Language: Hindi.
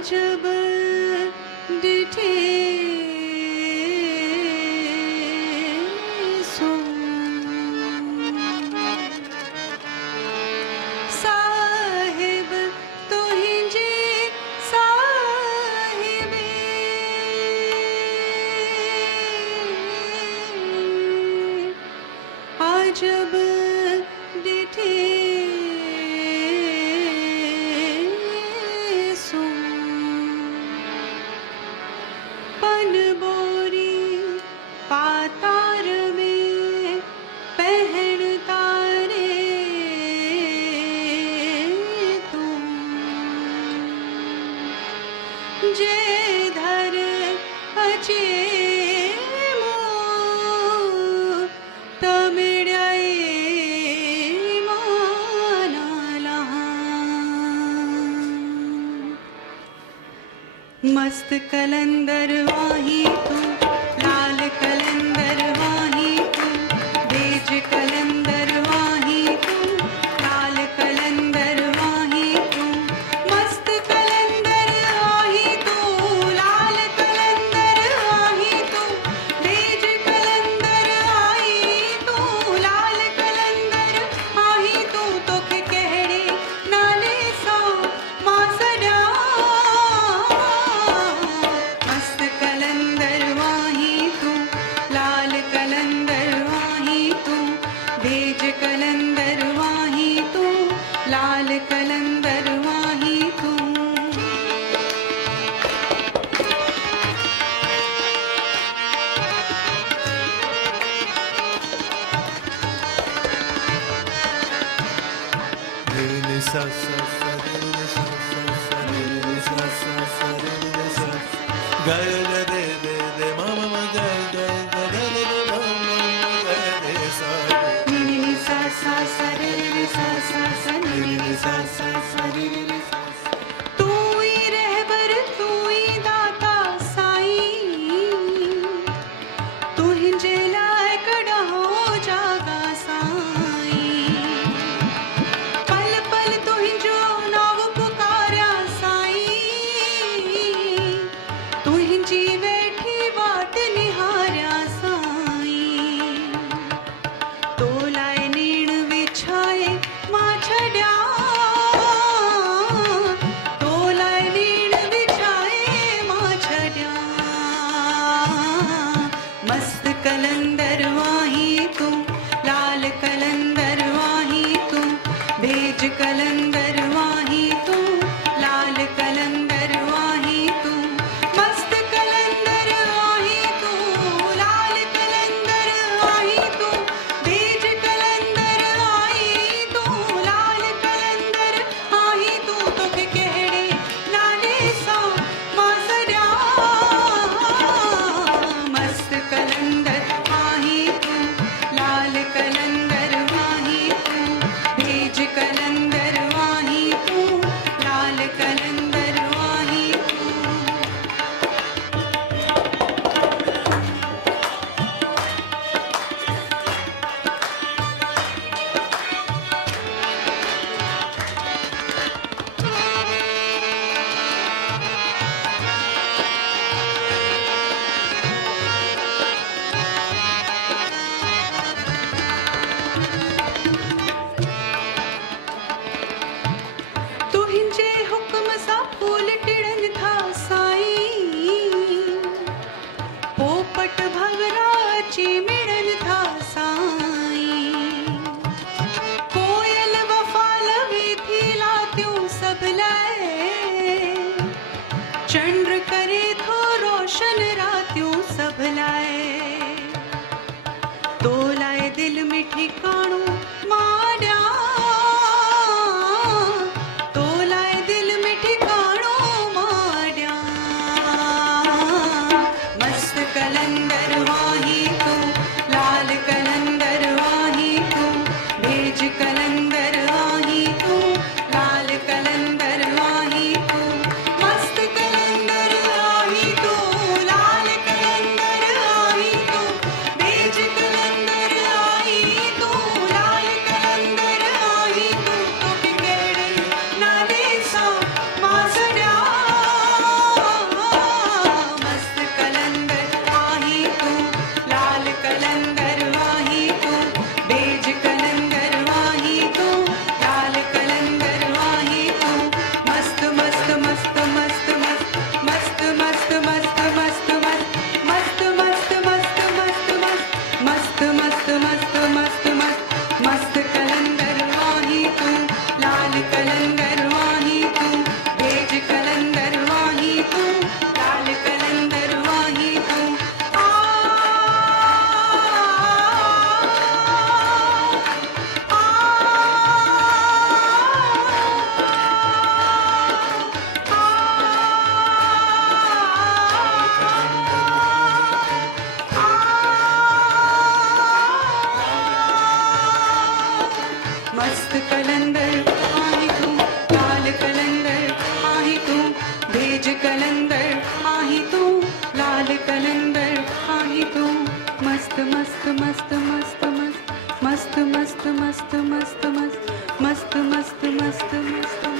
अजब डिठे सुन साहिब तुहिंजे साहिबे अजब डिठे पातार में पहन तारे तुम जे धर अचे मो तमिड़ाए मानाला मस्त कलंदर वाही तू लाल कलंदर वाही तू बेज कलंदर वाही तू लाल कलंदर वाही तू मस्त कलंदर वाही तू लाल कलंदर वाही तू बेज कलंदर वाही तू लाल कलंदर वाही तू तोखे कहिड़े नाले सां मां सॾां मस्त कलंदर वाही तू लाल कलंदर वाही तू बेज कलंदर वाही तू लाल कलंदर वाही तू सा सा सा रे सा सा सा रे सा सा सा रे सा गा रे रे रे रे मा मा मा गा गा गा रे रे मा मा मा रे सा नी सा सा सा रे सा सा सा नी सा सा सा रे तू ही रहबर तू ही दाता साईं तुहिंजे लाइ कड़ा हो जागा साईं पल पल तुहिंजो नाव पुकारिया साईं तुहिंजी वेठी वाट निहारिया साईं तो लाइ नीण विछाए मां छॾिया तो लाइ नीण विछाए मां छॾिया मस्त कलंदर वाही तू लाल कलंदर वाही तू बेज कलंदर वाही तू लाल कलंदर वाही तू मस्त कलंदर वाही तू लाल कलंदर वाही तू बेज कलंदर वाही तू लाल कलंदर वाही तू तोखे कहिड़े नाले सां मां सॾां मस्त कलंदर वाही तू लाल कलंदर वाही तू बेज कलंदर वाही तू कलंदर वाही तू, भेज कलंदर वाही तू, लाल कलंदर वाही तू. आ, आ, मस्त कलंदर आहे तू, लाल कलंदर आहे तू, भेज कलंदर आहे तू, लाल कलंदर आहे तू. मस्त मस्त मस्त मस्त मस्त मस्त मस्त मस्त मस्त मस्त मस्त मस्त मस्त मस्त